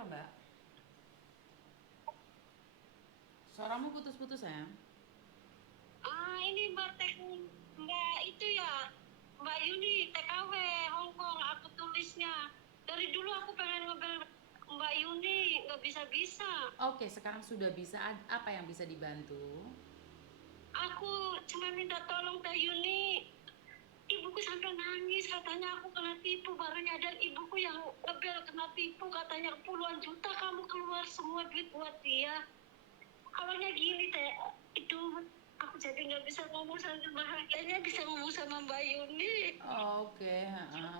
apa, Mbak? Suaramu putus-putus, sayang. Ini Mbak itu ya, Mbak Yuni TKW Hongkong. Aku tulisnya dari dulu aku pengen ngebel Mbak Yuni, nggak bisa-bisa. Oke, sekarang sudah bisa. Apa yang bisa dibantu? Aku cuma minta tolong Teh Yuni. Ibuku sampai nangis, katanya aku kena tipu. Baru nyadar ibuku yang ngebel kena tipu, katanya puluhan juta kamu keluar semua duit buat dia. Awalnya gini Teh, itu aku jadi nggak bisa ngomong sama bahagianya bisa ngomong sama Mbak Yuni. Oke,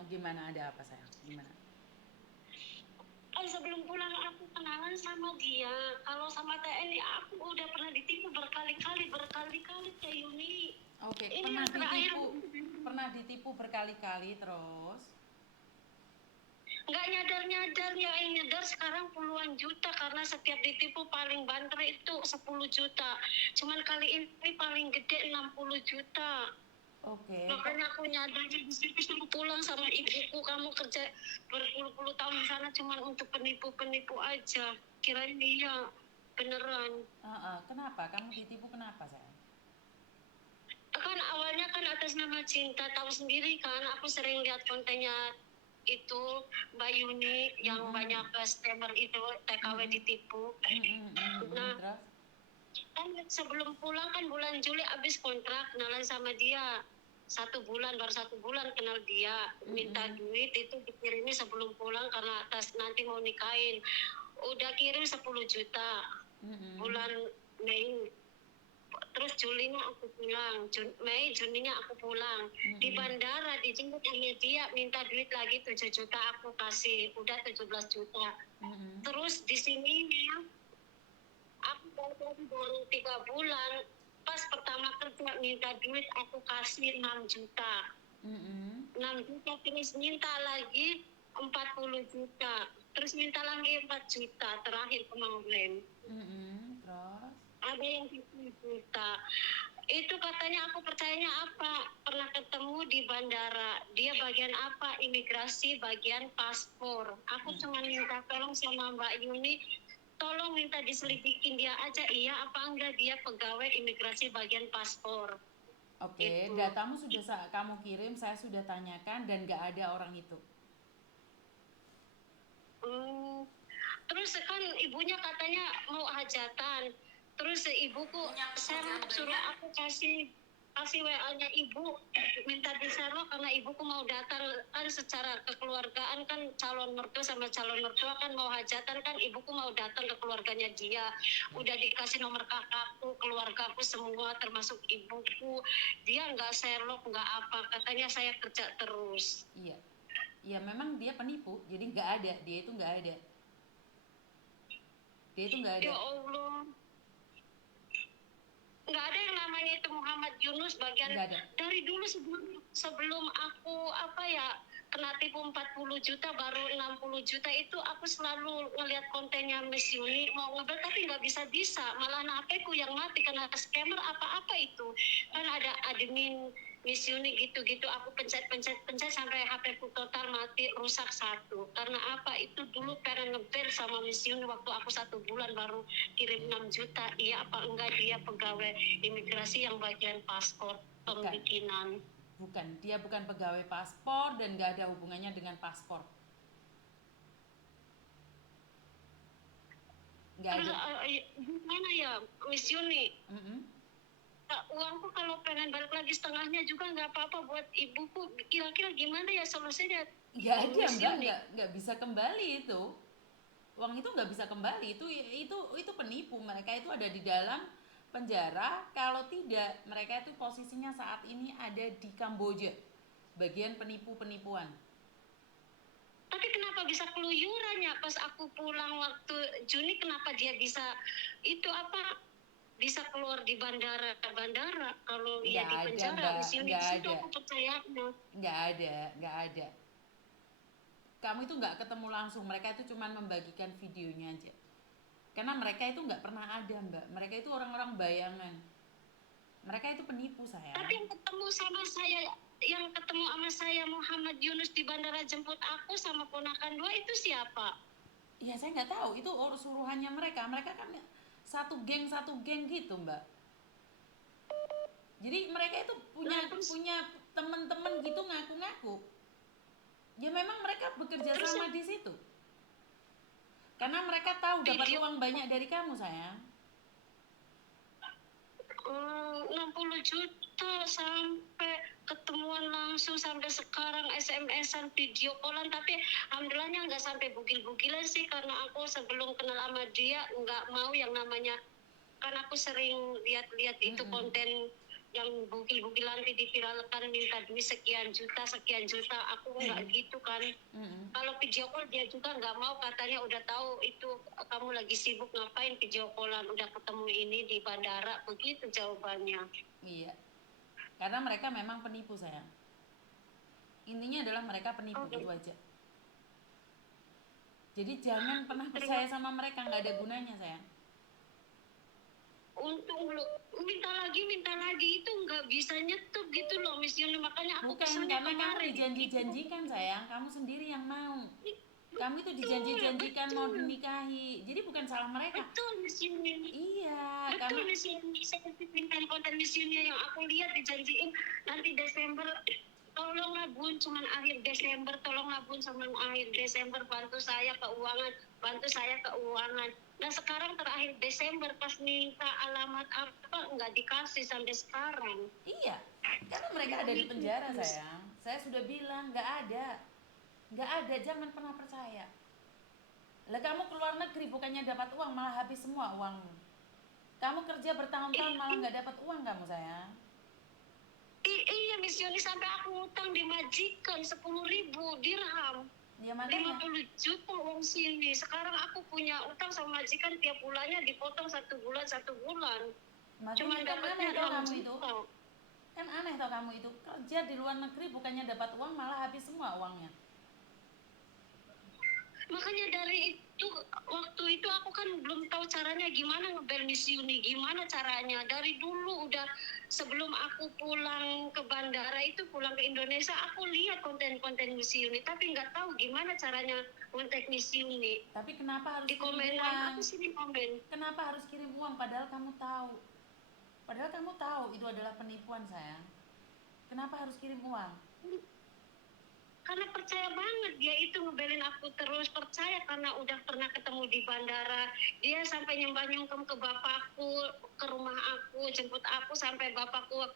gimana, ada apa, sayang? Gimana? Kan sebelum pulang aku kenalan sama dia. Kalau sama TNI aku udah pernah ditipu berkali-kali Teh Yuni. Oke, Ini pernah yang terakhir. ditipu, pernah ditipu berkali-kali terus. Nggak nyadar-nyadar, yang nyadar sekarang puluhan juta karena setiap ditipu paling banter itu 10 juta. Cuman kali ini paling gede 60 juta. Oke, kok Makanya aku nyadar di situ suruh pulang sama ibuku, kamu kerja berpuluh-puluh tahun di sana cuma untuk penipu-penipu aja. Kirain dia beneran. kenapa? Kamu ditipu kenapa, sayang? Kan awalnya kan atas nama cinta, tahu sendiri kan, aku sering lihat kontennya itu Mbak Yuni yang banyak scammer itu TKW ditipu. Nah, Terus? kan sebelum pulang kan bulan Juli habis kontrak kenalan sama dia. 1 bulan, baru 1 bulan kenal dia, minta duit itu dikirimi sebelum pulang karena atas nanti mau nikahin. Udah kirim 10 juta bulan Mei. Terus Julinya aku pulang, Mei Juninya aku pulang. Di bandara dijemput sama dia, minta duit lagi 7 juta, aku kasih, udah 17 juta. Terus di sini aku baru 3 bulan, pas pertama kerja minta duit aku kasih 6 juta. 6 juta terus minta lagi 40 juta. Terus minta lagi 4 juta terakhir kemarin. Terus? Ada yang 10 juta. Itu katanya, aku percayanya apa? Pernah ketemu di bandara. Dia bagian apa? Imigrasi, bagian paspor. Aku cuma minta tolong sama Mbak Yuni, tolong minta diselidikin dia aja, iya apa enggak dia pegawai imigrasi bagian paspor. Oke, Itu. datamu sudah kamu kirim, saya sudah tanyakan dan gak ada orang itu. Terus kan ibunya katanya mau hajatan. Terus ibuku suruh aku kasih WA-nya ibu, minta di Sherlock karena ibuku mau datang kan secara kekeluargaan, kan calon mertua sama calon mertua kan mau hajatan, kan ibuku mau datang ke keluarganya dia. Udah dikasih nomor kakakku, keluargaku semua termasuk ibuku. Dia nggak Sherlock, nggak apa, katanya saya kerja terus. Iya, iya memang dia penipu, jadi nggak ada, dia itu nggak ada. Dia itu nggak ada. Ya Allah, nggak ada yang namanya itu Muhammad Yunus bagian. Nggak ada. Dari dulu sebelum aku kena tipu 40 juta baru 60 juta itu aku selalu ngelihat kontennya Miss Yuni mau ngebel tapi nggak bisa, malah HP-ku yang mati karena scammer apa-apa itu. Kan ada admin Miss Yuni gitu-gitu, aku pencet sampai HP-ku total mati, rusak satu. Karena apa? Itu dulu pengen ngebel sama Miss Yuni waktu aku 1 bulan baru kirim 6 juta. Iya apa enggak dia pegawai imigrasi yang bagian paspor pembikinan. Bukan, dia bukan pegawai paspor dan nggak ada hubungannya dengan paspor. Nggak ada. Gimana ya Miss Yuni? Uangku kalau pengen balik lagi setengahnya juga nggak apa-apa buat ibuku. Kira-kira gimana ya solusinya? Nggak ada, nggak bisa kembali itu. Uang itu nggak bisa kembali, itu penipu. Mereka itu ada di dalam penjara. Kalau tidak, mereka itu posisinya saat ini ada di Kamboja, bagian penipuan. Tapi kenapa bisa keluyuran ya pas aku pulang waktu Juni, kenapa dia bisa itu apa bisa keluar di bandara kalau dia di penjara di sini aku percayanya. Nggak ada. Kamu itu nggak ketemu langsung, mereka itu cuma membagikan videonya aja. Karena mereka itu nggak pernah ada, Mbak. Mereka itu orang-orang bayangan. Mereka itu penipu, saya. Tapi yang ketemu sama saya Muhammad Yunus di bandara jemput aku sama ponakan 2 itu siapa? Ya saya nggak tahu itu suruhannya mereka. Mereka kan satu geng gitu Mbak. Jadi mereka itu punya Nah, terus punya teman-teman gitu ngaku-ngaku. Ya memang mereka bekerja terus sama yang di situ. Karena mereka tahu dapat video uang banyak dari kamu sayang. 60 juta sampai ketemuan langsung sampai sekarang SMS-an video callan, tapi alhamdulillahnya nggak sampai bugil-bugilan sih, karena aku sebelum kenal sama dia nggak mau yang namanya, kan aku sering lihat-lihat itu Mm-mm. konten yang bugil-bugil nanti diviralkan minta duit sekian juta, aku nggak gitu kan. Mm-mm. Kalau video call dia juga nggak mau, katanya udah tahu itu kamu lagi sibuk ngapain video callan, udah ketemu ini di bandara, begitu jawabannya. Iya. Karena mereka memang penipu sayang. Intinya adalah mereka penipu Oke, gitu aja. Jadi jangan pernah terima. percaya sama mereka, nggak ada gunanya sayang. Untung lo minta lagi itu nggak bisa nyetup gitu loh Miss Yuni, makanya aku Bukan kesannya karena kamu kemarin itu dijanji-janjikan sayang, kamu sendiri yang mau. Kamu itu betul dijanji-janjikan mau betul dinikahi. Jadi bukan salah mereka. betul Miss Yuni. Iya, Betul karena Miss Yuni, saya bikin konten Miss Yuni yang aku lihat dijanjiin nanti Desember, tolonglah Bun, cuman akhir Desember, tolonglah Bun, cuman akhir Desember bantu saya keuangan, bantu saya keuangan. Nah sekarang terakhir Desember pas minta alamat apa nggak dikasih sampai sekarang. iya, karena mereka ada di penjara sayang. Saya sudah bilang nggak ada, jangan pernah percaya. Lah kamu keluar negeri bukannya dapat uang malah habis semua uangmu. Kamu kerja bertahun-tahun malah nggak dapat uang kamu sayang. Iya Miss Yuni, sampai aku ngutang di majikan 10.000 dirham. Ya lima makanya, puluh juta uang sini. Sekarang aku punya utang sama majikan, tiap bulannya dipotong 1 bulan. Cuma makanya kan dapatnya aneh toh 6 kamu itu. juta. Kan aneh toh kamu itu kerja di luar negeri bukannya dapat uang malah habis semua uangnya. Makanya dari itu, waktu itu aku kan belum tahu caranya gimana ngebel Miss Yuni, gimana caranya. Dari dulu udah sebelum aku pulang ke bandara itu, pulang ke Indonesia, aku lihat konten-konten Miss Yuni, tapi nggak tahu gimana caranya kontak Miss Yuni. Tapi kenapa harus Di kirim komenan uang? aku sini komen. Kenapa harus kirim uang padahal kamu tahu? Padahal kamu tahu itu adalah penipuan sayang. Kenapa harus kirim uang? Karena percaya banget dia itu ngebelin aku terus, percaya karena udah pernah ketemu di bandara, dia sampai nyembah nyungkem ke bapakku, ke rumah aku, jemput aku sampai bapakku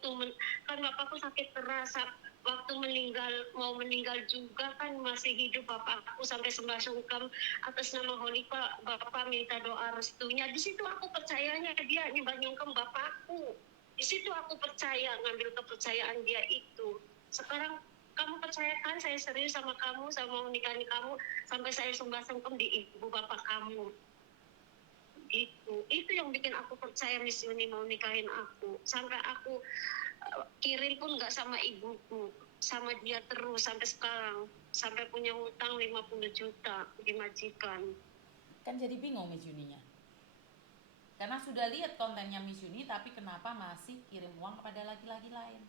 kan bapakku sakit keras, waktu meninggal, mau meninggal juga kan masih hidup bapakku, sampai sembah sungkem atas nama Holifa, bapak minta doa restunya. Di situ aku percayanya dia nyembah nyungkem bapakku, di situ aku percaya, ngambil kepercayaan dia itu. Sekarang kamu percayakan saya serius sama kamu, sama mau nikahin kamu, sampai saya sembah sungkem di ibu bapak kamu. Itu yang bikin aku percaya Miss Yuni mau nikahin aku. Sampai aku kirim pun nggak sama ibuku, sama dia terus sampai sekarang, sampai punya hutang 50 juta di majikan. Kan jadi bingung Miss Yuninya. Karena sudah lihat kontennya Miss Yuni tapi kenapa masih kirim uang kepada laki-laki lain?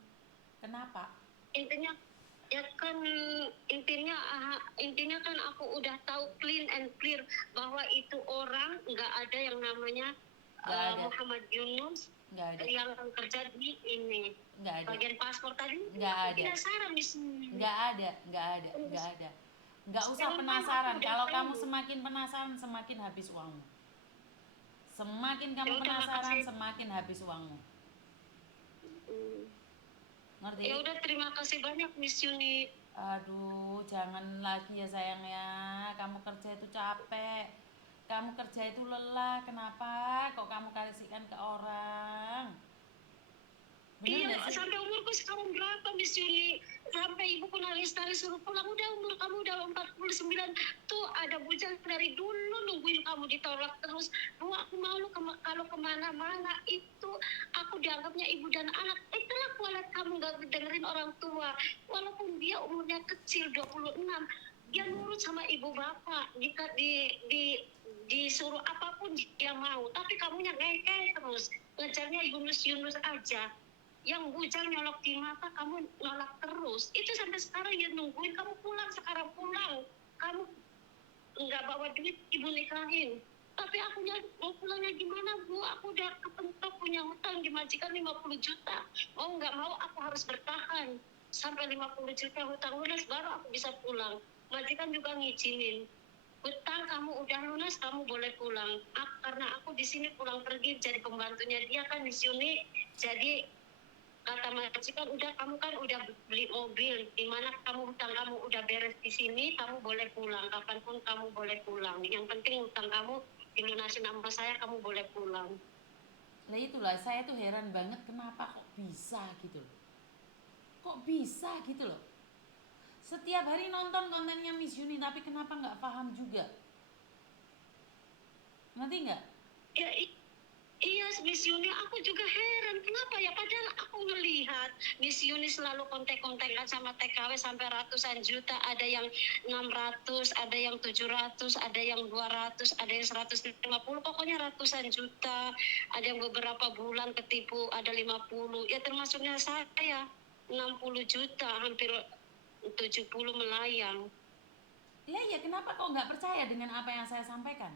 Kenapa? Intinya ya kan, intinya kan aku udah tahu clean and clear bahwa itu orang nggak ada yang namanya Nggak ada, Muhammad Yunus nggak ada, yang kerja di ini nggak ada, bagian paspor tadi. nggak Aku ada, penasaran di sini. nggak ada, nggak ada, nggak ada. Nggak usah Sekarang kan aku penasaran. udah Kalau tahu. kamu semakin penasaran, semakin habis uangmu. Semakin Ya kamu udah penasaran, makasih. semakin habis uangmu. Hmm. Ngerti? Ya udah terima kasih banyak Miss Yuni. Aduh, jangan lagi ya sayang ya. Kamu kerja itu capek. Kamu kerja itu lelah. Kenapa kok kamu kasihkan ke orang? Bener Iya, gak sih? sampai umurku sekarang berapa Miss Yuni? Sampai ibuku nangis-nangis suruh pulang. Udah umur kamu udah 49. Tuh ada bujang dari dulu nungguin kamu ditolak terus. Bu, aku malu kalau kemana-mana itu aku dianggapnya ibu dan anak. Itulah kualat kamu gak dengerin orang tua. Walaupun dia umurnya kecil 26. Dia nurut sama ibu bapak. Jika disuruh apapun dia mau. Tapi kamunya ngekeh terus. Ngejarnya Yunus-Yunus aja. Yang bujang nyolok di mata kamu nolak terus. Itu sampai sekarang ya nungguin kamu pulang, sekarang pulang. Kamu nggak bawa duit ibu nikahin. Tapi aku mau pulangnya gimana bu? Aku udah kepentok punya hutang di majikan 50 juta. Mau nggak mau aku harus bertahan sampai 50 juta hutang lunas baru aku bisa pulang. Majikan juga ngizinin. Hutang kamu udah lunas kamu boleh pulang. Karena aku di sini pulang pergi jadi pembantunya dia kan di sini. Jadi kata majikan udah kamu kan udah beli mobil, di mana kamu hutang kamu udah beres di sini, kamu boleh pulang kapanpun kamu boleh pulang. Yang penting hutang kamu dilunasi nama saya, kamu boleh pulang. Lah itulah saya tuh heran banget kenapa kok bisa gitu loh. Kok bisa gitu loh. Setiap hari nonton kontennya Miss Yuni tapi kenapa nggak paham juga? Ngerti nggak? Ya iya Miss Yuni, aku juga heran kenapa ya, padahal aku ngelihat Miss Yuni selalu kontek-kontekan sama TKW sampai ratusan juta, ada yang 600, ada yang 700, ada yang 200, ada yang 150, pokoknya ratusan juta, ada yang beberapa bulan ketipu, ada 50, ya termasuknya saya 60 juta, hampir 70 melayang. Lah ya kenapa kok nggak percaya dengan apa yang saya sampaikan?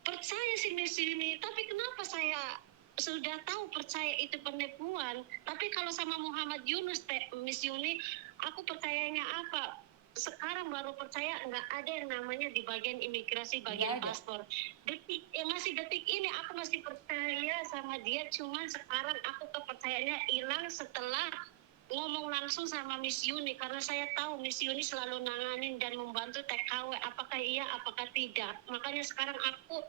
Percaya sih Miss Yuni, tapi kenapa saya sudah tahu percaya itu penipuan, tapi kalau sama Muhammad Yunus Miss Yuni, aku percayanya apa? Sekarang baru percaya nggak ada yang namanya di bagian imigrasi, bagian paspor. Masih detik ini aku masih percaya sama dia, cuman sekarang aku kepercayaannya hilang setelah ngomong langsung sama Miss Yuni, karena saya tahu Miss Yuni selalu nanganin dan membantu TKW, apakah iya apakah tidak. Makanya sekarang aku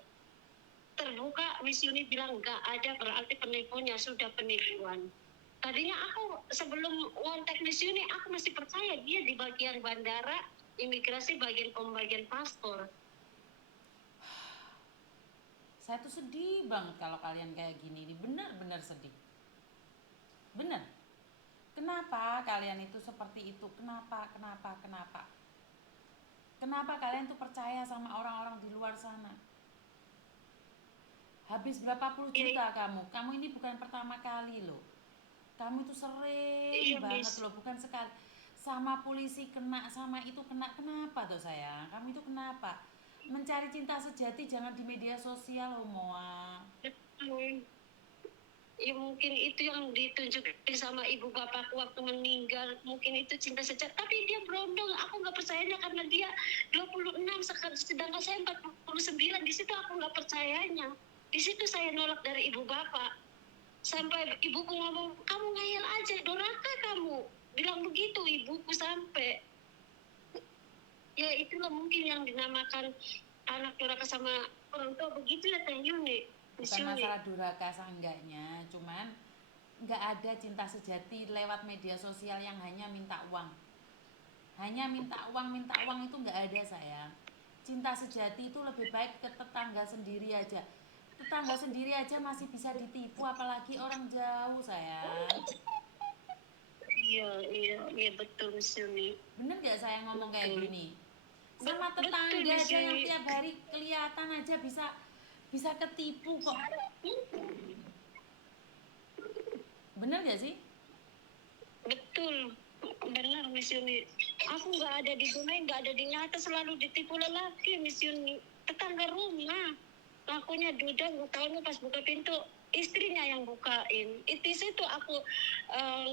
terbuka, Miss Yuni bilang nggak ada, berarti penipunya sudah penipuan. Tadinya aku sebelum ngontak Miss Yuni aku masih percaya dia di bagian bandara, imigrasi, bagian pembagian paspor. Saya tuh sedih banget kalau kalian kayak gini nih, benar-benar sedih. Benar. Kenapa kalian itu seperti itu? Kenapa? Kenapa kalian tuh percaya sama orang-orang di luar sana? Habis berapa puluh juta kamu ini bukan pertama kali loh. Kamu itu sering banget loh, bukan sekali. Sama polisi kena, sama itu kena. Kenapa tuh sayang? Kamu itu kenapa? Mencari cinta sejati jangan di media sosial loh, Moa. Ya mungkin itu yang ditunjukin sama ibu bapakku waktu meninggal, mungkin itu cinta sejati, tapi dia berondong, aku nggak percayanya karena dia 26 sedangkan saya 49, di situ aku nggak percayanya, di situ saya nolak dari ibu bapak, sampai ibuku ngomong kamu ngayal aja, doraka kamu, bilang begitu ibuku. Sampai ya itulah mungkin yang dinamakan anak doraka sama orang tua, begitu ya Teh Yuni. Bukan masalah durhaka enggaknya, cuman nggak ada cinta sejati lewat media sosial yang hanya minta uang. Hanya minta uang itu nggak ada sayang. Cinta sejati itu lebih baik ke tetangga sendiri aja. Tetangga sendiri aja masih bisa ditipu, apalagi orang jauh sayang. Iya betul Suni. Bener nggak saya ngomong kayak gini? Sama tetangga aja yang tiap hari kelihatan aja bisa ketipu kok. Bener gak sih? Betul, benar Miss Yuni. Aku nggak ada di dunia, nggak ada di nyata, selalu ditipu lelaki Miss Yuni. Tetangga rumah, akunya duda, tahunya pas buka pintu istrinya yang bukain. Itu situ aku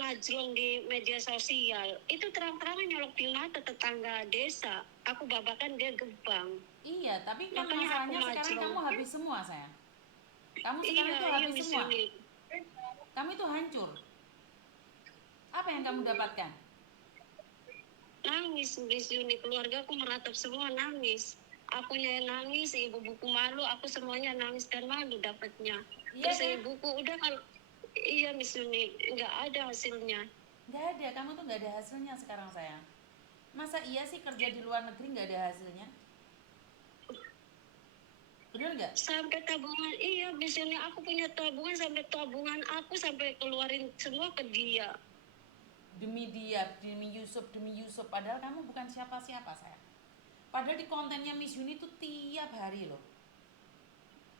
ngajrong di media sosial. Itu terang-terangan nyolok di mata tetangga desa. Aku babakan dia gebang. Iya, tapi kan masalahnya sekarang kamu habis semua sayang. Kamu sekarang itu habis semua. Kamu itu hancur. Apa yang kamu dapatkan? Nangis Miss Yuni, keluarga aku meratap semua nangis. Akunya yang nangis, ibu buku malu, aku semuanya nangis dan malu dapatnya. Iya, terus kan? Ibuku udah kalau iya Miss Yuni, nggak ada hasilnya. Nggak ada, kamu tuh nggak ada hasilnya sekarang sayang. Masa iya sih kerja di luar negeri nggak ada hasilnya? Bener nggak? Sampai tabungan, iya Miss Yuni, aku punya tabungan sampai tabungan aku sampai keluarin semua ke dia. Demi dia, demi Yusuf, padahal kamu bukan siapa-siapa sayang. Padahal di kontennya Miss Yuni tuh tiap hari loh.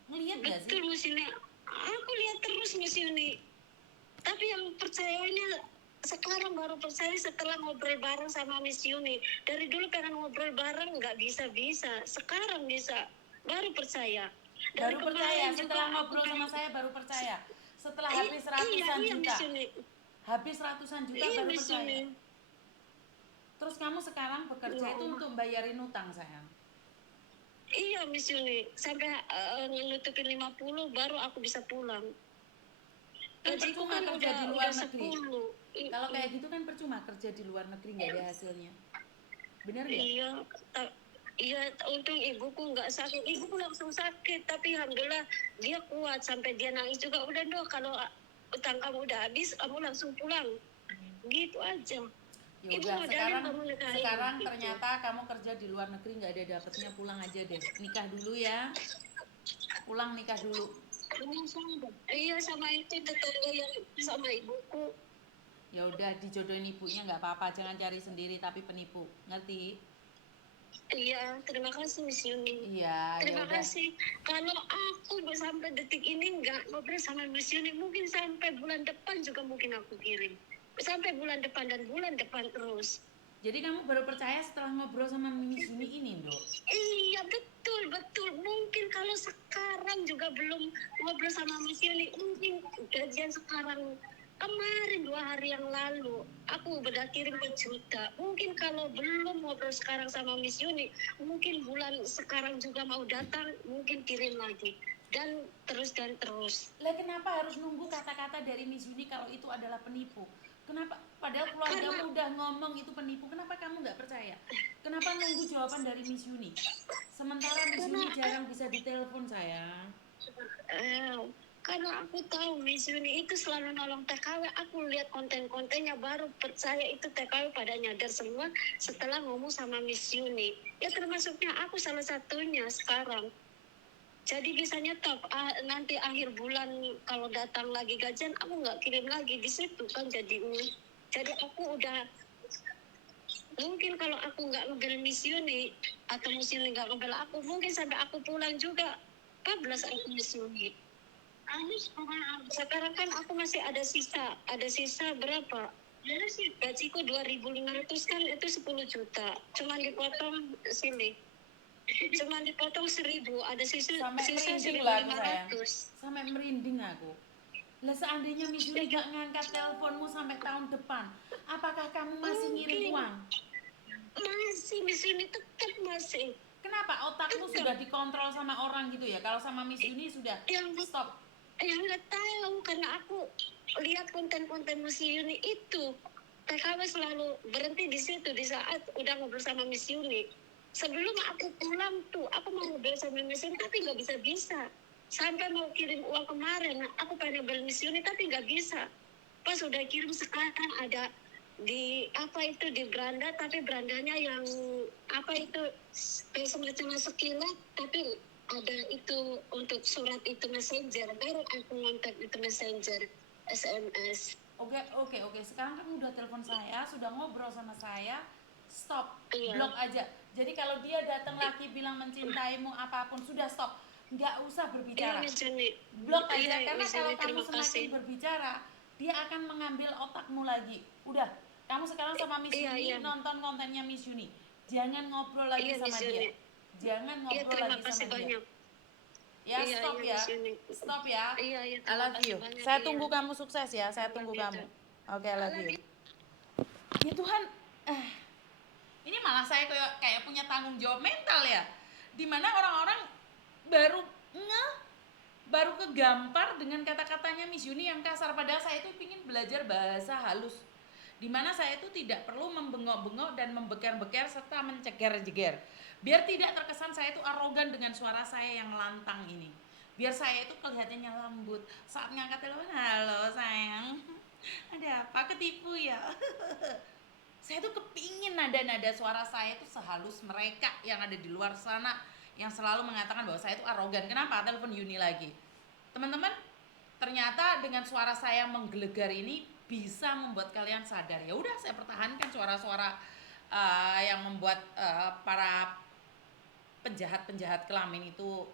Ngeliat gak sih? Betul Miss Yuni, aku lihat terus Miss Yuni. Tapi yang percayanya Sekarang baru percaya setelah ngobrol bareng sama Miss Yuni. Dari dulu pengen ngobrol bareng nggak bisa-bisa. Sekarang bisa. Baru percaya. Dari Baru percaya kemarin juga setelah aku ngobrol sama bilang, saya, baru percaya. Setelah "Ih, habis iya, ratusan iya juta. Miss Yuni. Habis ratusan juta Iya baru Miss percaya. Yuni. Terus kamu sekarang bekerja Ya itu Allah. untuk bayarin utang, sayang. Iya Miss Yuni. Sampai nutupin 50 baru aku bisa pulang. Kan Gajiku percuma kan kerja di luar udah negeri. 10. Kalau kayak gitu kan percuma kerja di luar negeri nggak ada hasilnya. Bener nggak? Iya, iya, untung ibuku nggak sakit. Ibuku langsung sakit, tapi alhamdulillah dia kuat sampai dia nangis juga. Udah dong, kalau utang kamu udah habis, kamu langsung pulang. Gitu aja. Ya Ibu udah, modalin sekarang kamu nikahin. sekarang Gitu. ternyata kamu kerja di luar negeri nggak ada dapetnya, pulang aja deh. Nikah dulu ya. Pulang nikah dulu. Iya, sama itu tetangga yang sama ibuku. Ya udah, dijodohin ibunya nggak apa-apa, jangan cari sendiri tapi penipu. Ngerti? Iya, terima kasih Miss Yuni. Iya, ya Terima udah. kasih. Kalau aku sampai detik ini nggak ngobrol sama Miss Yuni, mungkin sampai bulan depan juga mungkin aku kirim. Sampai bulan depan dan bulan depan terus. Jadi kamu baru percaya setelah ngobrol sama Miss Yuni ini, Dok? Iya, betul, betul. Mungkin kalau sekarang juga belum ngobrol sama Miss Yuni, mungkin gajian sekarang kemarin 2 hari yang lalu aku udah kirim 4 juta. Mungkin kalau belum ngobrol sekarang sama Miss Yuni, mungkin bulan sekarang juga mau datang, mungkin kirim lagi. Dan terus dan terus. Lah kenapa harus nunggu kata-kata dari Miss Yuni kalau itu adalah penipu? Kenapa? Padahal keluargamu Karena udah ngomong itu penipu, kenapa kamu nggak percaya? Kenapa nunggu jawaban dari Miss Yuni? Sementara Miss Yuni jarang bisa ditelepon, sayang. Eh, karena aku tahu Miss Yuni itu selalu nolong TKW. Aku lihat konten-kontennya baru percaya itu TKW pada nyadar semua setelah ngomong sama Miss Yuni. Ya termasuknya aku salah satunya sekarang. Jadi bisa nyetop nanti akhir bulan kalau datang lagi gajian aku nggak kirim lagi di situ kan jadinya. Jadi aku udah mungkin kalau aku nggak ngebel Miss Yuni atau Miss Yuni nggak ngebel aku mungkin sampai aku pulang juga 14 aku Miss Yuni. Sekarang kan aku masih ada sisa berapa? Gajiku 2.500 kan itu 10 juta. Cuman dipotong sini. Cuman dipotong 1.000, ada sisa Sampai sisa merinding lah aku, sayang. 1.500. Sampai merinding aku. Lah seandainya Miss Yuni gak ngangkat teleponmu sampai tahun depan, apakah kamu masih ngirim Mungkin uang? masih Miss Yuni tetap masih. Kenapa otakmu sudah dikontrol sama orang gitu ya? Kalau sama Miss Yuni sudah Yang stop. yang nggak tahu karena aku lihat konten-konten Miss Yuni itu TKW selalu berhenti di situ di saat udah ngobrol sama Miss Yuni. Sebelum aku pulang tuh aku mau ngobrol sama Miss Yuni tapi nggak bisa sampai mau kirim uang kemarin aku pengen ngobrol Miss Yuni tapi nggak bisa. Pas udah kirim sekarang ada di apa itu di beranda tapi berandanya yang apa itu kayak semacam sekilat tapi ada itu untuk surat itu messenger baru aku ngontak itu messenger SMS. Oke. Sekarang kamu udah telepon saya, sudah ngobrol sama saya. Stop. Iya. Blok aja. Jadi kalau dia datang lagi bilang mencintaimu apapun, sudah stop. Nggak usah berbicara. Iya Miss Jenny. Blok aja, Iya karena Miss kalau Jenny, kamu terima semakin kasih. berbicara, dia akan mengambil otakmu lagi. Udah, kamu sekarang sama Miss Iya, Yuni iya. nonton kontennya Miss Yuni. Jangan ngobrol lagi Iya sama Miss dia. Yuni. Jangan Iya ngobrol terima lagi kasih sama dia. banyak. Ya, Iya stop iya ya. Miss Yuni. Stop ya. Iya iya I terima love kasih you. banyak. Saya Iya. tunggu kamu sukses ya. Saya I tunggu love you kamu. too. Oke, I love you. Ya Tuhan, ini malah saya kayak punya tanggung jawab mental ya. Dimana orang-orang baru baru kegampar dengan kata-katanya Miss Yuni yang kasar, padahal saya itu ingin belajar bahasa halus. Dimana saya itu tidak perlu membengok-bengok dan membeker-beker serta menceger-jeger. Biar tidak terkesan saya itu arogan dengan suara saya yang lantang ini. Biar saya itu kelihatannya lembut saat ngangkat telepon. Halo sayang, ada apa, ketipu ya? Saya tuh kepingin nada-nada suara saya tuh sehalus mereka yang ada di luar sana yang selalu mengatakan bahwa saya itu arogan. Kenapa? Telepon Yuni lagi. Teman-teman, ternyata dengan suara saya menggelegar ini bisa membuat kalian sadar. Ya udah, saya pertahankan suara-suara yang membuat para penjahat-penjahat kelamin itu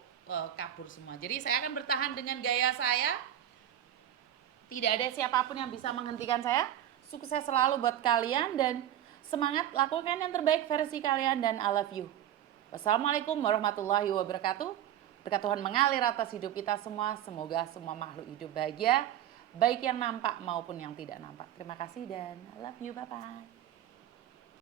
kabur semua. Jadi saya akan bertahan dengan gaya saya. Tidak ada siapapun yang bisa menghentikan saya. sukses selalu buat kalian dan semangat lakukan yang terbaik versi kalian dan I love you. Wassalamualaikum warahmatullahi wabarakatuh. Berkat Tuhan mengalir atas hidup kita semua. Semoga semua makhluk hidup bahagia, baik yang nampak maupun yang tidak nampak. Terima kasih dan I love you. Bye-bye.